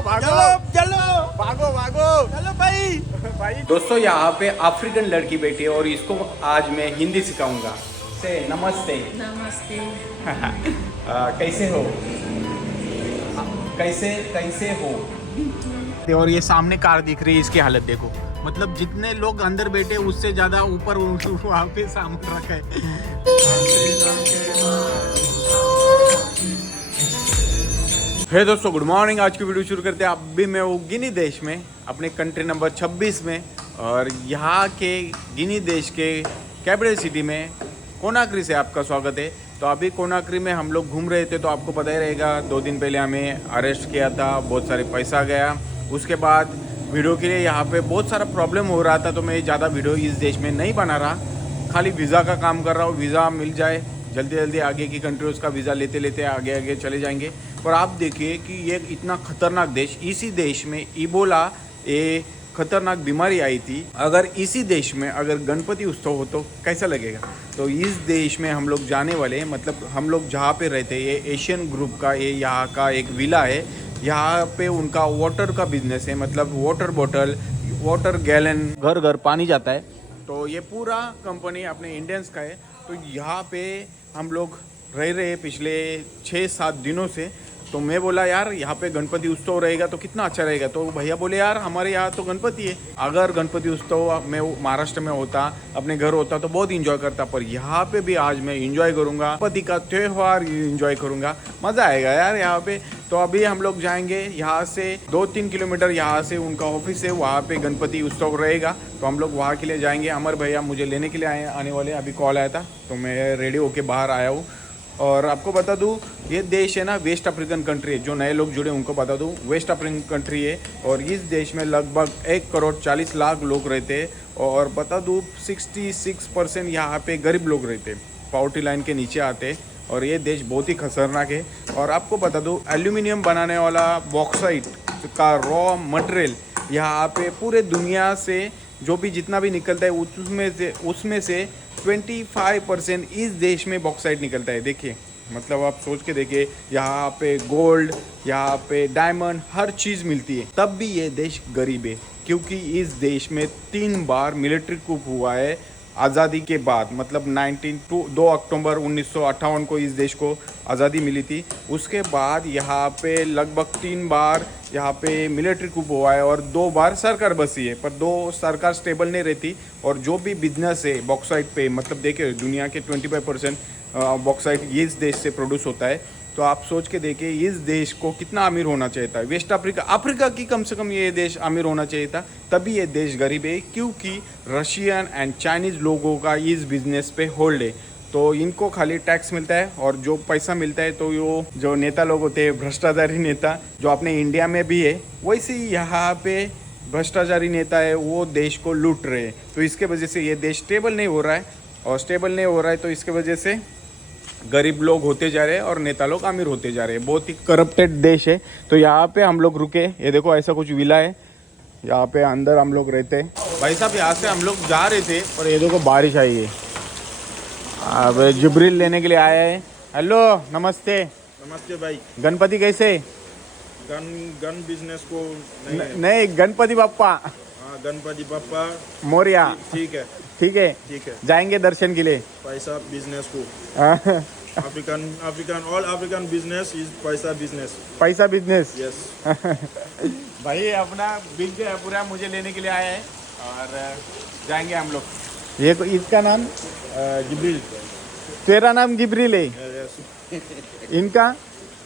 भागो चलो भागो भागो चलो भाई। भाई दोस्तों, यहाँ पे अफ्रीकन लड़की बैठी है और इसको आज मैं हिंदी सिखाऊंगा। से नमस्ते। नमस्ते। कैसे हो? कैसे कैसे हो? और ये सामने कार दिख रही है, इसकी हालत देखो। मतलब जितने लोग अंदर बैठे उससे ज्यादा ऊपर वहाँ पे सामान रखा है। हे दोस्तों, गुड मॉर्निंग। आज की वीडियो शुरू करते हैं। अभी मैं हूँ गिनी देश में, अपने कंट्री नंबर 26 में। और यहाँ के गिनी देश के कैपिटल सिटी में कोनाक्री से आपका स्वागत है। तो अभी कोनाक्री में हम लोग घूम रहे थे, तो आपको पता ही रहेगा 2 दिन पहले हमें अरेस्ट किया था, बहुत सारे पैसा गया। उसके बाद वीडियो के लिए यहाँ पे बहुत सारा प्रॉब्लम हो रहा था, तो मैं ज़्यादा वीडियो इस देश में नहीं बना रहा। खाली वीज़ा का काम कर रहा हूँ। वीज़ा मिल जाए जल्दी जल्दी, आगे की कंट्रीज़ का वीज़ा लेते लेते आगे आगे चले जाएंगे। और आप देखिए कि ये इतना खतरनाक देश, इसी देश में इबोला ये खतरनाक बीमारी आई थी। अगर इसी देश में अगर गणपति उत्सव हो तो कैसा लगेगा? तो इस देश में हम लोग जाने वाले हैं। मतलब हम लोग जहाँ पे रहते हैं, ये एशियन ग्रुप का ये यहाँ का एक विला है। यहाँ पे उनका वाटर का बिजनेस है। मतलब वाटर बॉटल, वाटर गैलन, घर घर पानी जाता है। तो ये पूरा कंपनी अपने इंडियंस का है। तो यहाँ पे हम लोग रह रहे पिछले 6-7 दिनों से। तो मैं बोला यार यहाँ पे गणपति उत्सव रहेगा तो कितना अच्छा रहेगा। तो भैया बोले यार हमारे यहाँ तो गणपति है। अगर गणपति उत्सव मैं महाराष्ट्र में होता, अपने घर होता, तो बहुत इंजॉय करता। पर यहाँ पे भी आज मैं इंजॉय करूँगा, गणपति का त्यौहार इंजॉय करूँगा, मज़ा आएगा यार यहाँ पे। तो अभी हम लोग जाएंगे यहाँ से 2-3 किलोमीटर, यहाँ से उनका ऑफिस है, वहाँ पे गणपति उत्सव रहेगा। तो हम लोग वहाँ के लिए जाएंगे। अमर भैया मुझे लेने के लिए आने वाले। अभी कॉल आया था तो मैं रेडी होके बाहर आया हूँ। और आपको बता दूँ, ये देश है ना, वेस्ट अफ्रीकन कंट्री है। जो नए लोग जुड़े उनको बता दूँ, वेस्ट अफ्रीकन कंट्री है। और इस देश में लगभग 1,40,00,000 लोग रहते हैं। और बता दूँ 66% यहाँ पे गरीब लोग रहते हैं, पॉवर्टी लाइन के नीचे आते हैं। और ये देश बहुत ही खतरनाक है। और आपको बता दूँ, एल्यूमिनियम बनाने वाला बॉक्साइट का रॉ मटेरियल यहाँ पे पूरे दुनिया से जो भी जितना भी निकलता है उसमें से 25% इस देश में बॉक्साइट निकलता है। देखिए, मतलब आप सोच के देखिए, यहाँ पे गोल्ड, यहाँ पे डायमंड, हर चीज़ मिलती है। तब भी ये देश गरीब है, क्योंकि इस देश में 3 बार मिलिट्री कूप हुआ है आज़ादी के बाद। मतलब 2 अक्टूबर 1958 को इस देश को आज़ादी मिली थी। उसके बाद यहाँ पे लगभग 3 बार यहाँ पे मिलिट्री कूप हुआ है और 2 बार सरकार बसी है। पर 2 सरकार स्टेबल नहीं रहती। और जो भी बिजनेस है बॉक्साइट पे, मतलब देखिए दुनिया के 25% बॉक्साइट इस देश से प्रोड्यूस होता है। तो आप सोच के देखिए इस देश को कितना अमीर होना चाहिए था। वेस्ट अफ्रीका की कम से कम ये देश अमीर होना चाहिए था। तभी ये देश गरीब है, क्योंकि रशियन एंड चाइनीज़ लोगों का इस बिजनेस पे होल्ड है। तो इनको खाली टैक्स मिलता है और जो पैसा मिलता है, तो वो जो नेता लोग होते हैं, भ्रष्टाचारी नेता, जो अपने इंडिया में भी है, वैसे ही यहाँ पे भ्रष्टाचारी नेता है, वो देश को लूट रहे हैं। तो इसके वजह से ये देश स्टेबल नहीं हो रहा है। और स्टेबल नहीं हो रहा है तो इसके वजह से गरीब लोग होते जा रहे हैं और नेता लोग अमीर होते जा रहे हैं। बहुत ही करप्टेड देश है। तो यहाँ पे हम लोग रुके। ये देखो, ऐसा कुछ विला है, यहाँ पे अंदर हम लोग रहते हैं। भाई साहब, यहाँ से हम लोग जा रहे थे और ये देखो बारिश आई है। अब जिब्रील लेने के लिए आया है। हेलो, नमस्ते। नमस्ते भाई। गणपति कैसे? गन बिजनेस को नहीं, गणपति बाप्पा। हाँ, गणपति बाप्पा मोरिया। ठीक है ठीक है, ठीक है। जाएंगे दर्शन के लिए। पैसा बिजनेस को African all African business is पैसा बिजनेस। पैसा बिजनेस। यस। भाई अपना बिग पूरा मुझे लेने के लिए आया है और जाएंगे हम लोग। ये इसका नाम जिब्रील। तेरा नाम गिब्रील है? यस। इनका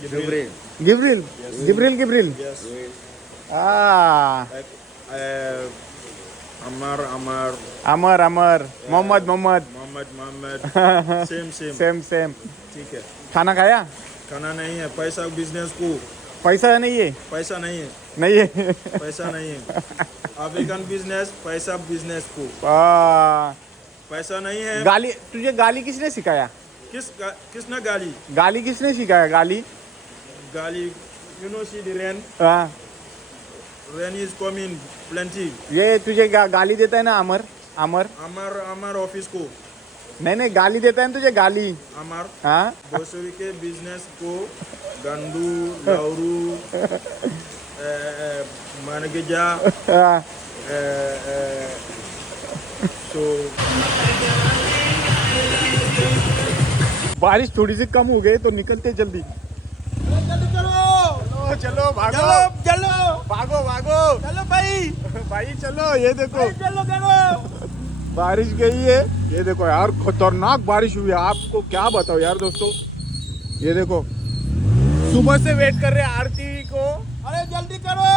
Jibril. Gibril. Gibril Gibril. Yes. Amar Amar Amar Amar, Mohammed Mohammed, Mohammed Mohammed. Same same same same. ठीक है। खाना खाया? खाना नहीं है, पैसा बिजनेस को। पैसा नहीं है? पैसा नहीं है, नहीं है। पैसा नहीं है। अफ्रीकन बिजनेस, पैसा बिजनेस को। पैसा नहीं है। गाली तुझे गाली किसने सिखाया? किसने गाली? गाली किसने सिखाया? गाली you know see the rain. हाँ, Rain is coming plenty. ये तुझे गाली देता है ना अमर? अमर अमर ऑफिस को नहीं, गाली देता है ना तुझे, गाली। अमर हाँ, ग्रोसरी के बिजनेस को गंदू लाउरू Managija. So बारिश थोड़ी सी कम हो गई तो निकलते जल्दी। जल्दी करो, चलो भागो चलो भागो भागो चलो भाई, भाई चलो। ये देखो चलो करो। बारिश गई है। ये देखो यार खतरनाक बारिश हुई है। आपको क्या बताओ यार दोस्तों। ये देखो सुबह से वेट कर रहे हैं आरती को। अरे जल्दी करो,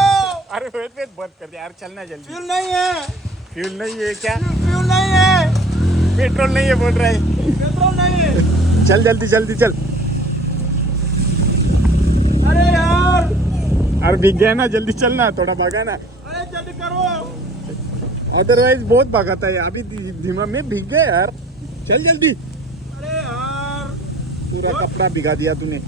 अरे वेट बंद कर दे यार, चलना जल्दी। फ्यूल नहीं है, फ्यूल नहीं है क्या? फ्यूल नहीं है, पेट्रोल नहीं है बोल रहा है। पेट्रोल नहीं है। चल जल्दी जल्दी चल। अरे यार, अरे भीग गया ना, जल्दी चलना, थोड़ा भागा ना, अरे जल्दी करो। अदरवाइज बहुत भागाता है। अभी धीमा में भीग गए यार, चल जल्दी। अरे यार, पूरा कपड़ा भिगा दिया तूने।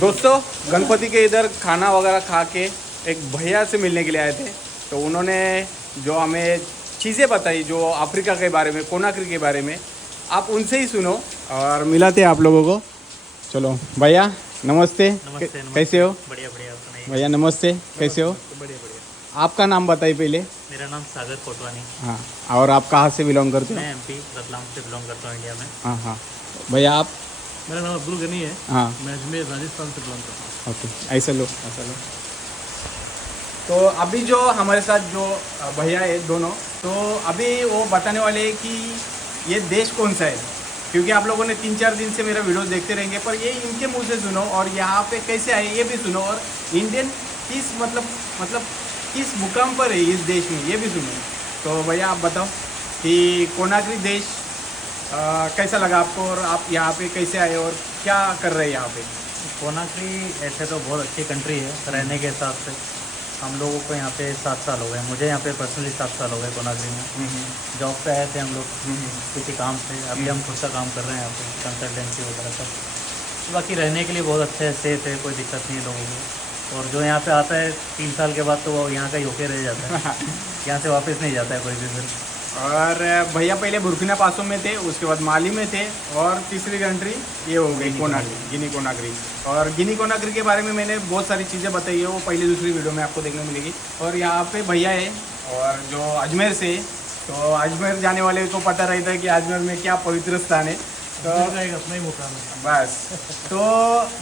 दोस्तों गणपति के इधर खाना वगैरह खा के एक भैया से मिलने के लिए आए थे। तो उन्होंने जो हमें चीज़ें बताई जो अफ्रीका के बारे में, कोनाक्री के बारे में, आप उनसे ही सुनो और मिलाते हैं आप लोगों को। चलो भैया नमस्ते, नमस्ते। कैसे हो? बढ़िया बढ़िया, आप सुनाइए। भैया नमस्ते, कैसे हो? बढ़िया बढ़िया। आपका नाम बताइए पहले। मेरा नाम सागर कोटवानी। हाँ, और आप कहाँ से बिलोंग करते हो? मैं एमपी रतलाम से बिलोंग करता हूँ, इंडिया में। हाँ हाँ भैया आप? मेरा नाम अब्दुल गनी है, हाँ मैं अजमेर राजस्थान से बिलोंग करता हूँ। ओके, ऐसा लो ऐसा लो। तो अभी जो हमारे साथ जो भैया है दोनों, तो अभी वो बताने वाले हैं कि ये देश कौन सा है। क्योंकि आप लोगों ने 3-4 दिन से मेरा वीडियो देखते रहेंगे, पर ये इनके मुंह से सुनो और यहाँ पे कैसे आए ये भी सुनो, और इंडियन किस मतलब किस मुकाम पर है इस देश में ये भी सुनो। तो भैया आप बताओ कि कोनाक्री देश कैसा लगा आपको, और आप यहाँ पे कैसे आए और क्या कर रहे हैं यहाँ पे? कोनाक्री ऐसे तो बहुत अच्छी कंट्री है रहने के हिसाब से। हम लोगों को यहाँ पे 7 साल हो गए, मुझे यहाँ पे पर्सनली 7 साल हो गए कोनाक्री में। जॉब पे आए थे हम लोग किसी काम से, अभी हम खुद का काम कर रहे हैं यहाँ पे, कंसल्टेंसी वगैरह सब। बाकी रहने के लिए बहुत अच्छा है, सेफ है, कोई दिक्कत नहीं है लोगों को। और जो यहाँ पे आता है 3 साल के बाद तो वो यहाँ का ही होके रह जाता है, यहाँ से वापस नहीं जाता है कोई भी फिर। और भैया पहले बुर्किना फासो में थे, उसके बाद माली में थे, और तीसरी कंट्री ये हो गई कोनाक्री, गिनी कोनाक्री। और गिनी कोनाक्री के बारे में मैंने बहुत सारी चीज़ें बताई है, वो पहले दूसरी वीडियो में आपको देखने मिलेगी। और यहाँ पे भैया है और जो अजमेर से, तो अजमेर जाने वाले को पता रहता है कि अजमेर में क्या पवित्र स्थान है। तो एक अपना ही मुकाम है। बस, तो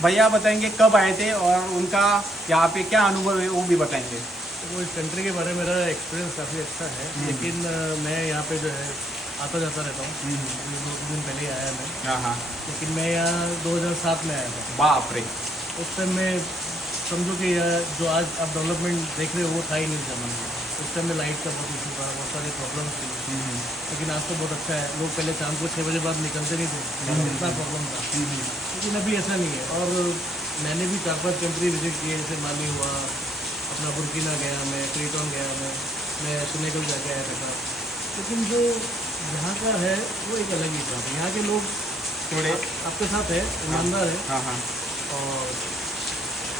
भैया बताएंगे कब आए थे और उनका यहाँ पे क्या अनुभव है वो भी बताएंगे। तो इस कंट्री के बारे में मेरा एक्सपीरियंस काफ़ी अच्छा है, लेकिन मैं यहाँ पे जो है आता जाता रहता हूँ। अभी 2 दिन पहले ही आया मैं, हाँ हाँ, लेकिन मैं यहाँ 2007 में आया था। बाप रे। उस टाइम में समझो कि जो आज आप डेवलपमेंट देख रहे हो वो था ही नहीं ज़माने में। उस टाइम में लाइट का बहुत इशू था, बहुत सारी प्रॉब्लम्स थी। लेकिन आज तो बहुत अच्छा है, लोग पहले शाम को 6 बजे बाद निकलते नहीं थे, इतना प्रॉब्लम था। लेकिन अभी ऐसा नहीं है। और मैंने भी 4-5 कंट्री विजिट किए, जैसे माली हुआ, अपना बुर्किना गया मैं, क्रीटोन गया मैं सेनेगल जाके आया था। लेकिन जो यहाँ का है वो एक अलग ही बात है। यहाँ के लोग थोड़े आपके साथ है, ईमानदार है, हाँ हाँ, और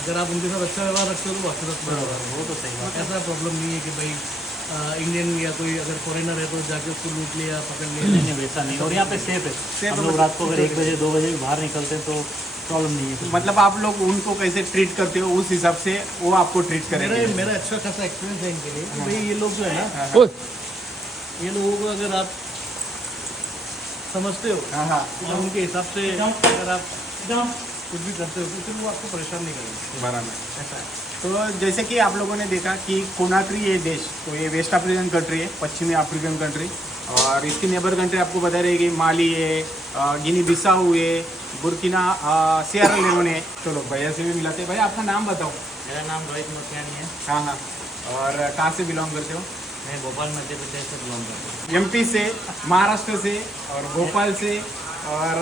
अगर आप उनके साथ अच्छा व्यवहार रखते हो तो वो आपके साथ बुरा व्यवहार वो तो सही बात है। ऐसा प्रॉब्लम नहीं है कि भाई इंडियन या कोई अगर फॉरेनर है तो जाके उसको लूट लिया, पकड़ लिया। नहीं वैसा नहीं, और यहाँ पे सेफ है। हम लोग रात को अगर 1 बजे 2 बजे भी बाहर निकलते हैं तो प्रॉब्लम नहीं है। मतलब आप लोग उनको कैसे ट्रीट करते हो उस हिसाब से वो आपको ट्रीट करेंगे। मेरा अच्छा खासा एक्सपीरियंस है इनके लिए कि भाई ये लोग जो है ना, ये लोगों को अगर आप समझते हो हाँ हाँ, तो उनके हिसाब से अगर आप कुछ भी करते हो तो फिर वो आपको परेशान नहीं करेंगे। बराबर। ऐसा है। तो जैसे कि आप लोगों ने देखा कि कोनाक्री ये देश, तो ये वेस्ट अफ्रीकन कंट्री है, पश्चिमी अफ्रीकन कंट्री, और इसकी नेबर कंट्री आपको बता रहेगी माली है, गिनी बिसाऊ है, बुर्किना, सियरा लियोन है। चलो भैया से भी मिलाते हैं। भैया आपका नाम बताओ। मेरा नाम रोहित मोतियानी है। हाँ हाँ, और कहाँ से बिलोंग करते हो? मैं भोपाल मध्य प्रदेश से बिलोंग करता हूँ। एमपी से, महाराष्ट्र से, और भोपाल से, और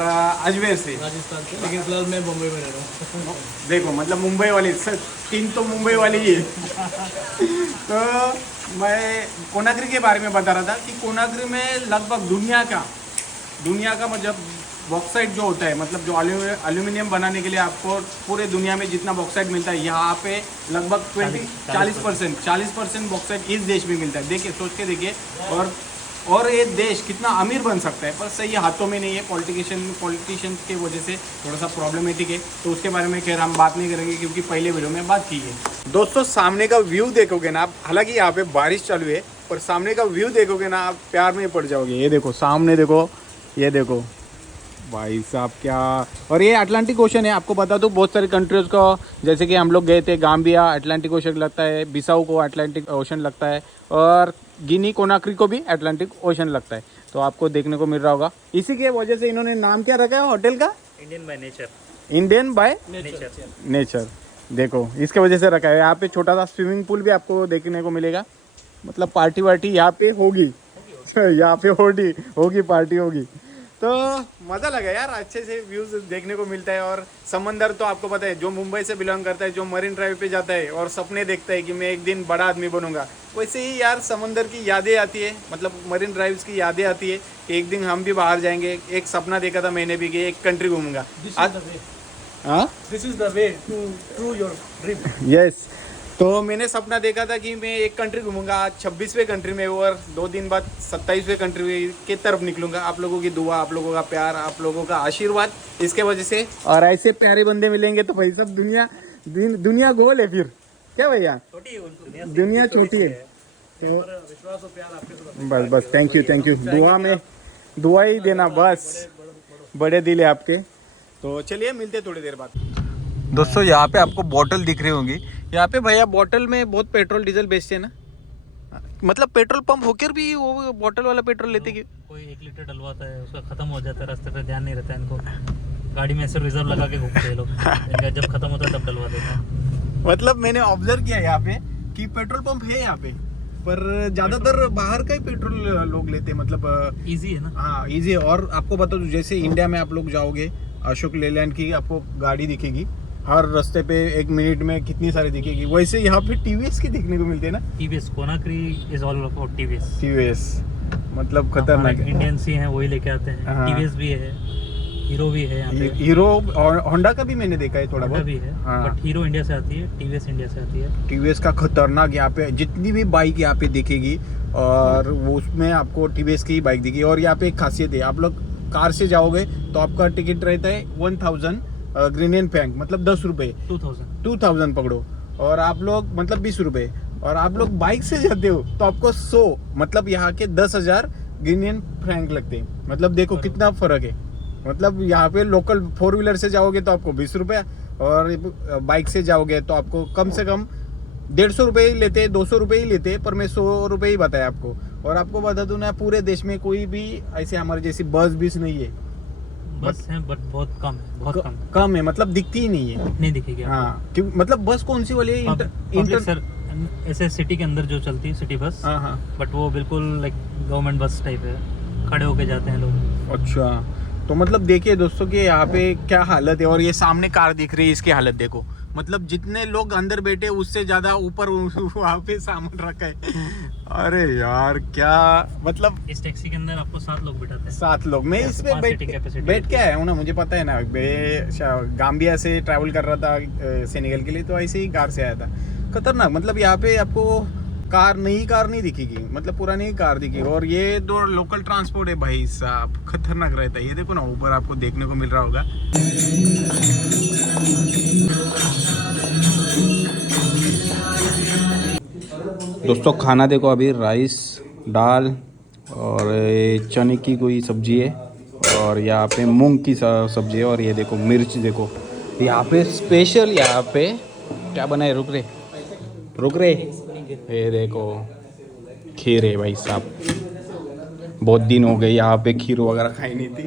अजमेर से। राजस्थान से, लेकिन फिलहाल मैं बम्बई में रह रहा हूँ। देखो मतलब मुंबई वाले सर, 3 तो मुंबई वाले ही है। तो मैं कोनाक्री के बारे में बता रहा था कि कोनाक्री में लगभग दुनिया का मतलब बॉक्साइट जो होता है, मतलब जो एल्यूमिनियम बनाने के लिए आपको पूरे दुनिया में जितना बॉक्साइट मिलता है, यहाँ पे लगभग 40% बॉक्साइट इस देश में मिलता है। देखिए, सोच के देखिए। और ये देश कितना अमीर बन सकता है, पर सही हाथों में नहीं है। पॉलिटिशियन की वजह से थोड़ा सा प्रॉब्लमेटिक है, तो उसके बारे में खैर हम बात नहीं करेंगे, क्योंकि पहले वीडियो में बात की है। दोस्तों, सामने का व्यू देखोगे ना आप, हालांकि यहाँ पे बारिश चालू है, पर सामने का व्यू देखोगे ना आप प्यार में पड़ जाओगे। ये देखो सामने, देखो ये देखो भाई साहब क्या। और ये अटलांटिक ओशन है। आपको बता दूँ, बहुत सारी कंट्रीज़ को, जैसे कि हम लोग गए थे गाम्बिया, अटलांटिक ओशन लगता है, बिसाऊ को अटलांटिक ओशन लगता है, और गिनी कोनाक्री को भी अटलांटिक ओशन लगता है। तो आपको देखने को मिल रहा होगा। इसी की वजह से इन्होंने नाम क्या रखा है होटल का? Indian by nature. Indian by nature. Nature. देखो, इसके वजह से रखा है। यहाँ पे छोटा सा स्विमिंग पूल भी आपको देखने को मिलेगा। मतलब पार्टी वार्टी यहाँ पे होगी यहाँ पे होगी पार्टी होगी। तो मज़ा लगा यार, अच्छे से व्यूज़ देखने को मिलता है। और समंदर तो आपको पता है, जो मुंबई से बिलोंग करता है, जो मरीन ड्राइव पे जाता है और सपने देखता है कि मैं एक दिन बड़ा आदमी बनूंगा, वैसे ही यार समंदर की यादें आती है, मतलब मरीन ड्राइव्स की यादें आती है कि एक दिन हम भी बाहर जाएंगे। एक सपना देखा था मैंने भी कि एक कंट्री घूमूंगा। हाँ, this is the way to your dream. Yes. तो मैंने सपना देखा था कि मैं एक कंट्री घूमूंगा। आज 26वें कंट्री में, और 2 दिन बाद 27वें कंट्री के तरफ निकलूंगा। आप लोगों की दुआ, आप लोगों का प्यार, आप लोगों का आशीर्वाद, इसके वजह से। और ऐसे प्यारे बंदे मिलेंगे तो भाई सब दुनिया गोल है फिर। क्या भैया, दुनिया छोटी है। विश्वास और प्यार आपके बस बस, थैंक यू। दुआ ही देना बस, बड़े दिल है आपके। तो चलिए मिलते थोड़ी देर बाद। दोस्तों, यहाँ पे आपको बोतल दिख रही होंगी। यहाँ पे भैया बोतल में बहुत पेट्रोल डीजल बेचते हैं ना, मतलब पेट्रोल पंप होकर भी वो बोतल वाला पेट्रोल लेते कि कोई 1 लीटर डलवाता है, उसका खत्म हो जाता है, रास्ते पे ध्यान नहीं रहता है इनको। गाड़ी में ऐसे रिजर्व लगा के घूमते हैं लोग, इनका जब खत्म होता है तब डलवा देते हैं। मतलब मैंने ऑब्जर्व किया यहाँ पे कि पेट्रोल पंप है यहाँ पे, पर ज्यादातर बाहर का ही पेट्रोल लोग लेते हैं। मतलब ईजी है ना। हाँ, ईजी है। और आपको बता दूं, जैसे इंडिया में आप लोग जाओगे, अशोक लेलैंड की आपको गाड़ी दिखेगी हर रास्ते पे, 1 मिनट में कितनी सारी दिखेगी। वैसे यहाँ पे टीवीएस की देखने को मिलती है ना। TVS Conakry is all about TVS मतलब खतरनाक है। इंडियन सी हैं, वही लेके आते हैं। हाँ। टीवीएस भी है, हीरो भी है यहाँ पे। हीरो और होंडा का भी मैंने देखा है थोड़ा बहुत भी है। हाँ। बट हीरो इंडिया से आती है, टीवीएस इंडिया से आती है। टीवीएस का खतरनाक, यहाँ पे जितनी भी बाइक यहाँ पे दिखेगी, और वो उसमें आपको टीवीएस की बाइक दिखेगी। और यहाँ पे एक खासियत है, आप लोग कार से जाओगे तो आपका टिकट रहता है 1000 ग्रीन एंड बैंक, मतलब 10 रुपये। 2000 पकड़ो। और आप लोग मतलब 20 रुपये। और आप लोग बाइक से जाते हो तो आपको 100, मतलब यहाँ के 10,000 ग्रीन एंड फ्रैंक लगते हैं। मतलब देखो कितना फर्क है। मतलब यहाँ पे लोकल 4 व्हीलर से जाओगे तो आपको 20 रुपये, और बाइक से जाओगे तो आपको कम से कम 150 रुपये ही लेते हैं, 200 रुपये ही लेते हैं। पर मैं 100 रुपये ही बताया आपको। और आपको बता दूं ना, पूरे देश में कोई भी ऐसे हमारे जैसी बस नहीं है। बस है बट बहुत कम है, बहुत कम है, मतलब दिखती ही नहीं है। नहीं दिखेगी आपको। हाँ, क्यों मतलब बस कौन सी वाली है? पब्लिक सर, ऐसे सिटी के अंदर जो चलती है सिटी बस। हाँ। बट वो बिल्कुल लाइक गवर्नमेंट बस टाइप है, खड़े होके जाते हैं लोग। अच्छा, तो मतलब देखिए दोस्तों कि यहाँ पे क्या हालत है। और ये सामने कार दिख रही है, इसकी हालत देखो। मतलब जितने लोग अंदर बैठे उससे ज्यादा ऊपर वहाँ पे सामान रखा है। अरे यार क्या, मतलब इस टैक्सी के अंदर आपको 7 लोग बिठाते हैं। 7 लोग। मैं इसमें 5 सीटिंग कैपेसिटी बैठ के आया हूँ ना, मुझे पता है ना। मैं गाम्बिया से ट्रैवल कर रहा था सेनेगल के लिए, तो ऐसे ही कार से आया था। खतरनाक, मतलब यहाँ पे आपको नई कार नहीं दिखेगी, मतलब पुरानी कार दिखेगी। और ये 2 लोकल ट्रांसपोर्ट है भाई साहब, खतरनाक रहता है। ये देखो ना, ऊपर आपको देखने को मिल रहा होगा। दोस्तों खाना देखो, अभी राइस, दाल और चने की कोई सब्जी है, और यहाँ पे मूंग की सब्जी है। और ये देखो मिर्च देखो, यहाँ पे स्पेशल, यहाँ पे क्या बना है, रुक रे। ये देखो खीर है भाई साहब, बहुत दिन हो गए यहाँ पे खीर वगैरह खाई नहीं थी,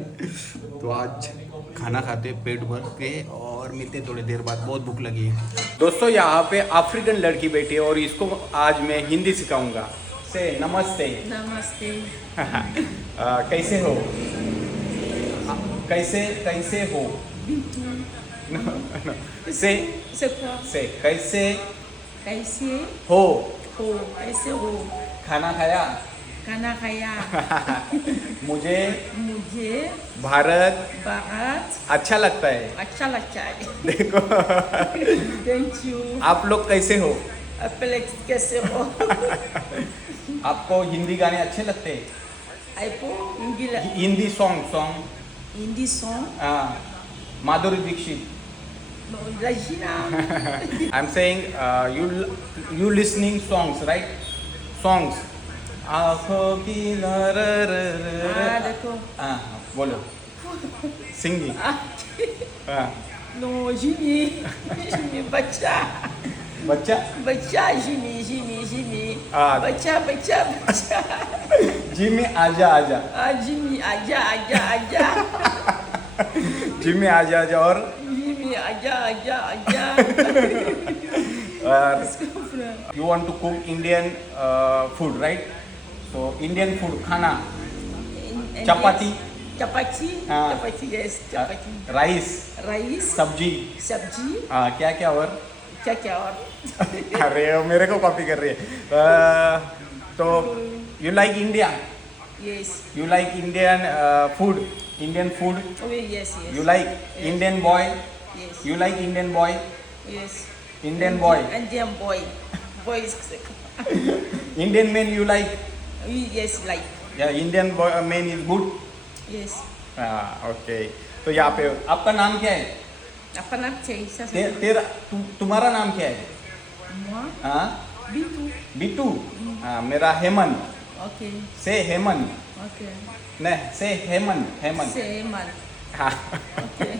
तो आज खाना खाते पेट भर के और मिलते थोड़ी देर बाद, बहुत भूख लगी है। दोस्तों यहाँ पे अफ्रीकन लड़की बैठी है और इसको आज मैं हिंदी सिखाऊंगा। से नमस्ते। नमस्ते। कैसे हो? कैसे हो? से कैसे कैसे हो? कैसे हो? खाना खाया? खाना खाया मुझे मुझे भारत भारत अच्छा लगता है। अच्छा लगता है देखो थैंक यू आप लोग कैसे हो? एप्लेक्स कैसे हो आपको हिंदी गाने अच्छे लगते हैं? आपको English Hindi song Hindi song Madhuri Dixit. Regina I am saying you listening songs, right? Songs. आँखों की देखो बोलो सिंगिंग। नो जिमी बच्चा बच्चा बच्चा जिमी हाँ। बच्चा जिमी आजा आजा जिमी आजा आजा आजा जिमी आजा आजा और जिमी आजा you want to cook Indian food, right? So Indian food खाना चपाती हाँ। चपाती yes चपाती राइस राइस सब्जी सब्जी क्या क्या और क्या और अरे वो मेरे को कॉपी कर रही है। तो you like India, yes you like Indian food, oh yes you like Indian boy, yes you like Indian boy, yes Indian boy, Indian boys Indian man you like, yes like या Indian man is good. yes okay तो यहाँ पे आपका नाम क्या है? apa nak cakap तेरा तुम्हारा नाम क्या है? moi हाँ Bitu बिट्टू। मेरा हेमंत। okay से हेमंत okay नहीं से हेमंत। Seman हाँ okay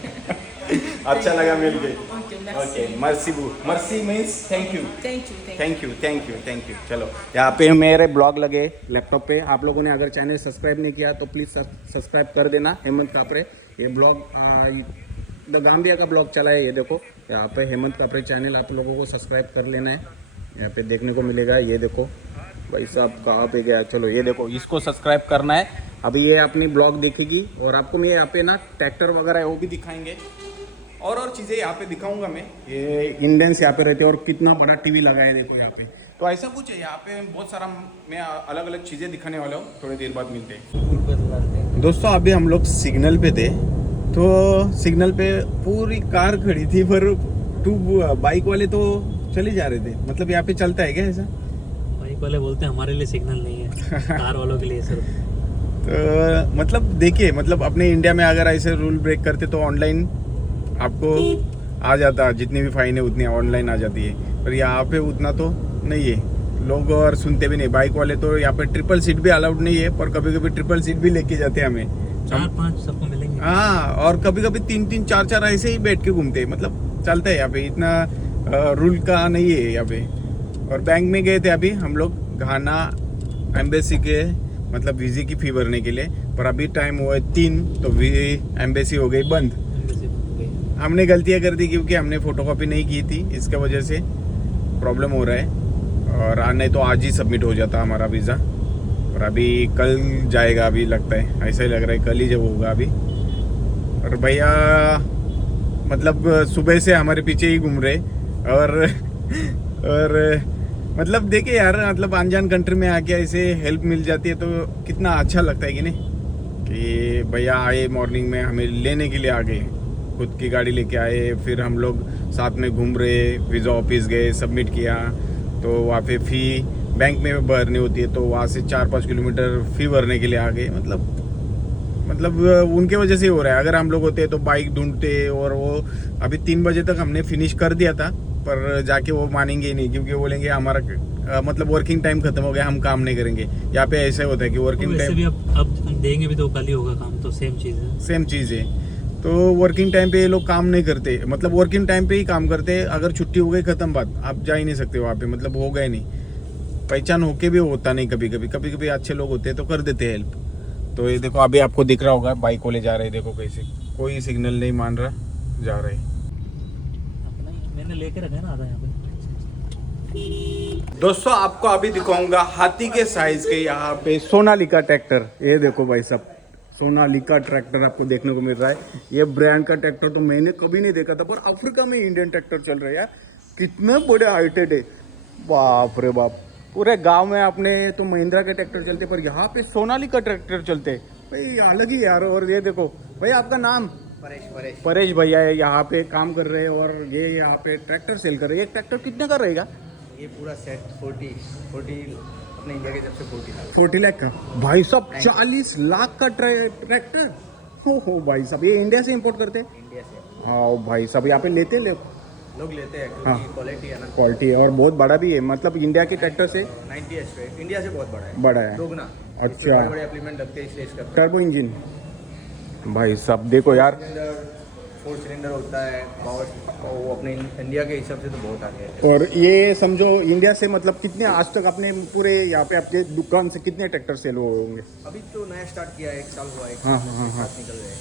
अच्छा लगा मिल के। okay okay merci mercy means thank you. thank you thank you. चलो यहाँ पे मेरे ब्लॉग लगे लैपटॉप पे। आप लोगों ने अगर चैनल सब्सक्राइब नहीं किया तो प्लीज़ सब्सक्राइब कर देना। हेमंत कापरे ये ब्लॉग द गाम्बिया का ब्लॉग चला है। ये देखो यहाँ पे हेमंत कापरे चैनल आप लोगों को सब्सक्राइब कर लेना है। यहाँ पे देखने को मिलेगा। ये देखो भाई साहब कहाँ पे गया। चलो ये देखो इसको सब्सक्राइब करना है। अभी ये अपनी ब्लॉग देखेगी और आपको मैं यहाँ पे ना ट्रैक्टर वगैरह है वो भी दिखाएंगे और चीज़ें यहाँ पे दिखाऊंगा मैं। ये इंडियंस यहाँ पे रहते हैं और कितना बड़ा टीवी लगा है देखो यहाँ पे। तो ऐसा कुछ है यहाँ पे बहुत सारा। मैं अलग अलग चीज़ें दिखाने वाला हूँ, थोड़ी देर बाद मिलते हैं। दोस्तों अभी हम लोग सिग्नल पे थे तो सिग्नल पे पूरी कार खड़ी थी पर बाइक वाले तो चले जा रहे थे। मतलब यहाँ पे चलता है क्या ऐसा? बाइक वाले बोलते हैं हमारे लिए सिग्नल नहीं है कार वालों के लिए सिर्फ। तो मतलब देखिए मतलब अपने इंडिया में अगर ऐसे रूल ब्रेक करते तो ऑनलाइन आपको आ जाता। जितनी भी फाइन है उतनी ऑनलाइन आ जाती है। पर यहाँ पे उतना तो नहीं है। लोग और सुनते भी नहीं। बाइक वाले तो यहाँ पे ट्रिपल सीट भी अलाउड नहीं है पर कभी कभी ट्रिपल सीट भी लेके जाते हैं हमें। 4-5 सबको मिलेंगे। हाँ और कभी कभी 3-3 4-4 ऐसे ही बैठ के घूमते हैं। मतलब चलता है यहाँ पे इतना रूल का नहीं है यहाँ पे। और बैंक में गए थे अभी हम लोग घाना एम्बेसी के मतलब वीज़े की फ़ी भरने के लिए। पर अभी टाइम हुआ है 3 तो एम्बेसी हो गई बंद। हमने गलतियाँ कर दी क्योंकि हमने फ़ोटोकॉपी नहीं की थी। इसका वजह से प्रॉब्लम हो रहा है और नहीं तो आज ही सबमिट हो जाता हमारा वीज़ा। और अभी कल जाएगा अभी लगता है। ऐसा ही लग रहा है कल ही जब होगा अभी। और भैया मतलब सुबह से हमारे पीछे ही घूम रहे और मतलब देखिए यार मतलब अनजान कंट्री में आके ऐसे हेल्प मिल जाती है तो कितना अच्छा लगता है कि नहीं कि भैया आए मॉर्निंग में हमें लेने के लिए आ गए। खुद की गाड़ी लेके आए फिर हम लोग साथ में घूम रहे। वीज़ा ऑफिस गए सबमिट किया तो वहाँ पे फ़ी बैंक में भरनी होती है तो वहाँ से 4-5 किलोमीटर फ़ी भरने के लिए आ गए। मतलब उनके वजह से हो रहा है। अगर हम लोग होते तो बाइक ढूंढते और वो अभी 3 बजे तक हमने फिनिश कर दिया था पर जाके वो मानेंगे ही नहीं क्योंकि बोलेंगे हमारा मतलब वर्किंग टाइम खत्म हो गया हम काम नहीं करेंगे। यहाँ पे ऐसा होता है कि वर्किंग टाइम भी अब देंगे भी तो कल ही होगा काम। तो सेम चीज़ है। तो वर्किंग टाइम पे ये लोग काम नहीं करते। मतलब वर्किंग टाइम पे ही काम करते हैं। अगर छुट्टी हो गई खत्म बात आप जा ही नहीं सकते वहाँ पे। मतलब हो गए नहीं पहचान होके भी होता नहीं। कभी कभी अच्छे लोग होते हैं तो कर देते हेल्प। तो ये देखो अभी आपको दिख रहा होगा बाइक वाले जा रहे हैं। देखो कैसे कोई सिग्नल नहीं मान रहा जा रहे। मैंने लेके रखा है ना आधा यहाँ पे। दोस्तों आपको अभी दिखाऊंगा हाथी के साइज के यहाँ पे सोनालिका ट्रैक्टर। ये देखो भाई साहब सोनालिका ट्रैक्टर आपको देखने को मिल रहा है। ये ब्रांड का ट्रैक्टर तो मैंने कभी नहीं देखा था पर अफ्रीका में इंडियन ट्रैक्टर चल रहा है यार। कितने बड़े हाइटेड है बाप रे बाप। पूरे गांव में अपने तो महिंद्रा के ट्रैक्टर चलते, पर यहाँ पे सोनालिका ट्रैक्टर चलते भाई, अलग ही यार। और ये देखो भाई, आपका नाम? परेश भैया है, यहाँ पे काम कर रहे हैं और ये यहाँ पे ट्रैक्टर सेल कर रहे हैं। ये ट्रैक्टर कितने का रहेगा? ये पूरा सेट 40 अपने इंडिया के जब से 40 लाख 40 लाख का भाई साहब, 40 लाख का ट्रैक्टर। हो भाई साहब, ये इंडिया से इंपोर्ट करते हैं? इंडिया से हाँ भाई साहब, यहाँ पे लेते लोग लेते हैं हाँ। क्योंकि क्वालिटी है ना, क्वालिटी है और बहुत बड़ा भी है, मतलब इंडिया के ट्रैक्टर से 90 HP इंडिया से बहुत बड़ा है। बड़ा है। अच्छा, अच्छा, बड़े इम्प्लीमेंट लगते हैं इसलिए इसका टर्बो इंजन। भाई साहब देखो यार, 4 सिलेंडर होता है पावर, वो अपने इंडिया के हिसाब से तो बहुत आगे है। और ये समझो इंडिया से मतलब कितने आज तक अपने पूरे यहाँ पे आपके दुकान से कितने ट्रैक्टर सेल हुए होंगे? अभी तो नया स्टार्ट किया है, 1 साल हुआ है। हाँ। निकल रहे हैं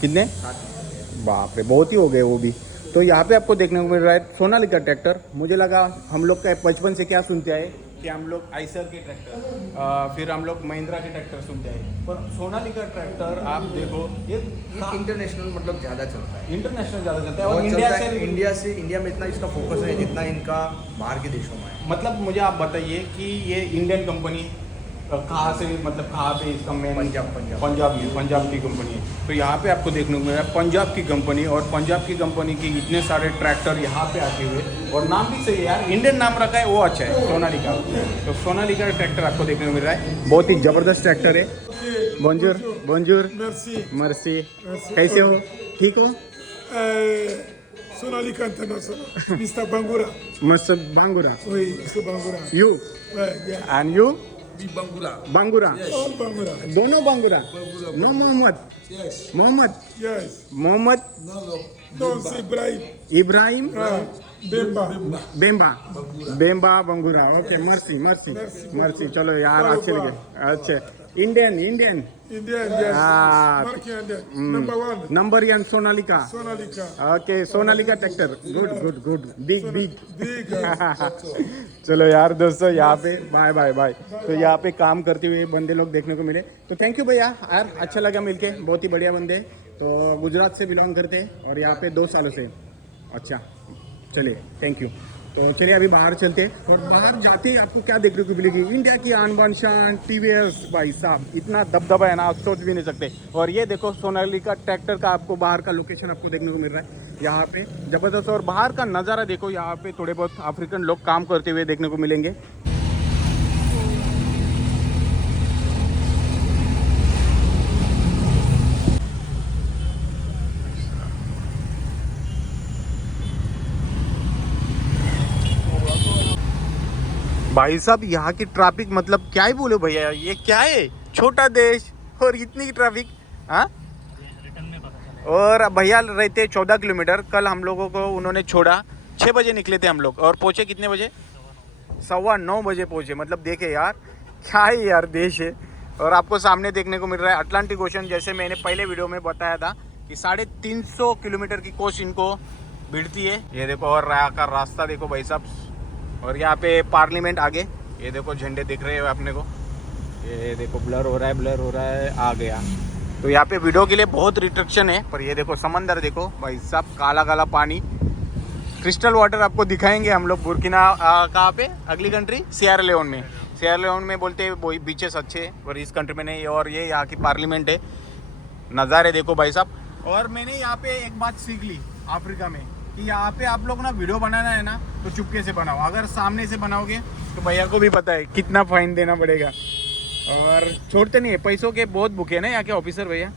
कितने? 7 बाप रे, बहुत ही हो गए वो भी। तो यहाँ पे आपको देखने को मिल रहा है सोनालिका ट्रैक्टर। मुझे लगा हम लोग का बचपन से क्या सुनते आए कि हम लोग आइसर के ट्रैक्टर, फिर हम लोग महिंद्रा के ट्रैक्टर सुनते हैं, पर सोनालिका ट्रैक्टर आप देखो ये इंटरनेशनल मतलब ज़्यादा चलता है, इंटरनेशनल ज़्यादा चलता है। और बहुत इंडिया चलता है। से इंडिया में इतना इसका फोकस है जितना इनका बाहर के देशों में है। मतलब मुझे आप बताइए कि ये इंडियन कंपनी कहाँ से, मतलब कहाँ पे इसका मेन? पंजाब की कंपनी है। तो यहाँ पे आपको देखने को मिल रहा है पंजाब की कंपनी, और पंजाब की कंपनी के इतने सारे ट्रैक्टर यहाँ पे आते हुए, और नाम भी सही है यार, इंडियन नाम रखा है वो अच्छा है, सोनालिका। तो सोनालिका ट्रैक्टर आपको देखने को मिल रहा है, बहुत ही ज़बरदस्त ट्रैक्टर है। बोंजूर मर्सी, कैसे हो? ठीक हो? Sonalika International, Mr. Bangura. Mister Bangura. Oui, Mr. Bangura. You Right, yeah. And you? Big Bangura. Bangura. All Bangura. दोनों Bangura? Bangura. No Mohammed? Yes. Mohammed? Yes. Mohammed Don't say Ibrahim. Ibrahim Bemba. Bemba Bangura. Okay, मर्सी। चलो यार, अच्छे लगे। अच्छे, Indian Indian, yes. Ah. Mark Indian. Number 1. Number one Sonalika. Sonalika. Okay, Sonalika tractor, good, big. Big. चलो यार दोस्तों, यहाँ पे बाय। तो यहाँ पे काम करते हुए बंदे लोग देखने को मिले, तो थैंक यू भैया यार, अच्छा लगा मिलके, बहुत ही बढ़िया बंदे। तो गुजरात से बिलोंग करते हैं और यहाँ पे 2 सालों से। अच्छा, चलिए, थैंक यू। तो चलिए अभी बाहर चलते हैं, और बाहर जाते ही आपको क्या देखने को मिलेगी? इंडिया की आन बान शान TVS। भाई साहब, इतना दबदबा है ना, आप सोच भी नहीं सकते। और ये देखो सोनालिका ट्रैक्टर का आपको बाहर का लोकेशन आपको देखने को मिल रहा है यहाँ पे, ज़बरदस्त। और बाहर का नज़ारा देखो, यहाँ पे थोड़े बहुत अफ्रीकन लोग काम करते हुए देखने को मिलेंगे। भाई साहब, यहाँ की ट्रैफिक मतलब क्या ही बोले भैया, ये क्या है, छोटा देश और इतनी ट्रैफिक। हाँ, और भैया रहते 14 किलोमीटर। कल हम लोगों को उन्होंने छोड़ा, 6 बजे निकले थे हम लोग, और पहुँचे कितने बजे? 9:15 बजे पहुँचे। मतलब देखे यार, क्या ही यार देश है। और आपको सामने देखने को मिल रहा है अटलांटिक ओशन, जैसे मैंने पहले वीडियो में बताया था कि 350 किलोमीटर की कोस्ट इनको भिड़ती है। ये देखो, और का रास्ता देखो भाई साहब। और यहाँ पे पार्लियामेंट आगे, ये देखो झंडे दिख रहे हैं अपने को, ये देखो ब्लर हो रहा है, आ गया। तो यहाँ पे वीडियो के लिए बहुत रिस्ट्रिक्शन है, पर ये देखो समंदर देखो भाई साहब, काला पानी, क्रिस्टल वाटर आपको दिखाएंगे हम लोग। बुर्किना कहाँ पे, अगली कंट्री सिएरा लियोन में बोलते हैं बीचेस अच्छे हैं, और इस कंट्री में नहीं। और ये यहाँ की पार्लियामेंट है, नज़ारे देखो भाई साहब। और मैंने यहाँ पे एक बात सीख ली अफ्रीका में, कि यहाँ पे आप लोग ना वीडियो बनाना है ना तो चुपके से बनाओ, अगर सामने से बनाओगे तो भैया को भी पता है कितना फाइन देना पड़ेगा। और छोड़ते नहीं है, पैसों के बहुत भूखे हैं ना यहाँ के ऑफिसर भैया,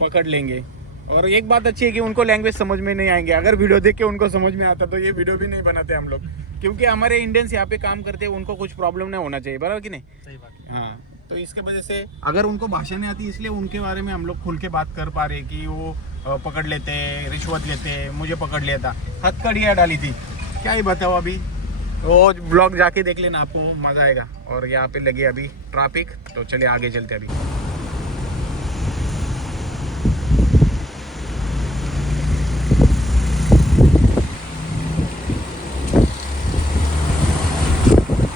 पकड़ लेंगे। और एक बात अच्छी है कि उनको लैंग्वेज समझ में नहीं आएंगे, अगर वीडियो देख के उनको समझ में आता तो ये वीडियो भी नहीं बनाते हम लोग, क्योंकि हमारे इंडियंस यहाँ पे काम करते हैं, उनको कुछ प्रॉब्लम नहीं होना चाहिए, बराबर कि नहीं? सही बात। हाँ, तो इसके वजह से अगर उनको भाषा नहीं आती, इसलिए उनके बारे में हम लोग खुल के बात कर पा रहे कि वो पकड़ लेते, रिश्वत लेते। मुझे पकड़ लिया था, हथकड़ियाँ डाली थी, क्या ही बताओ। अभी वो ब्लॉग जाके देख लेना, आपको मज़ा आएगा। और यहाँ पे लगे अभी ट्रैफिक, तो चलिए आगे चलते अभी।